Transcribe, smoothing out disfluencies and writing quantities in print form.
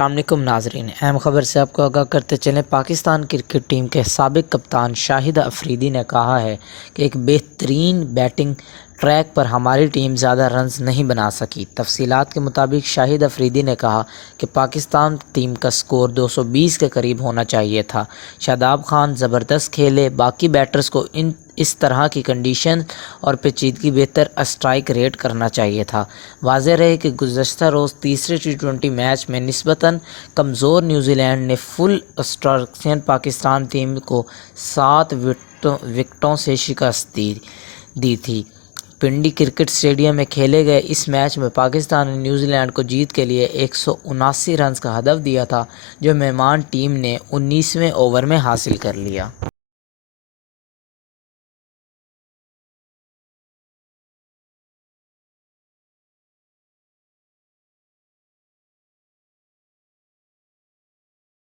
السلام علیکم ناظرین، اہم خبر سے آپ کو آگاہ کرتے چلیں۔ پاکستان کرکٹ ٹیم کے سابق کپتان شاہد افریدی نے کہا ہے کہ ایک بہترین بیٹنگ ٹریک پر ہماری ٹیم زیادہ رنز نہیں بنا سکی۔ تفصیلات کے مطابق شاہد افریدی نے کہا کہ پاکستان ٹیم کا سکور 220 کے قریب ہونا چاہیے تھا۔ شاداب خان زبردست کھیلے، باقی بیٹرز کو اس طرح کی کنڈیشن اور پیچیدگی بہتر اسٹرائک ریٹ کرنا چاہیے تھا۔ واضح رہے کہ گزشتہ روز تیسرے T20 میچ میں نسبتاً کمزور نیوزی لینڈ نے فل اسٹریسن پاکستان ٹیم کو 7 وکٹوں سے شکست دی تھی۔ پنڈی کرکٹ اسٹیڈیم میں کھیلے گئے اس میچ میں پاکستان نے نیوزی لینڈ کو جیت کے لیے 179 رنز کا ہدف دیا تھا، جو مہمان ٹیم نے 19ویں اوور میں حاصل کر لیا۔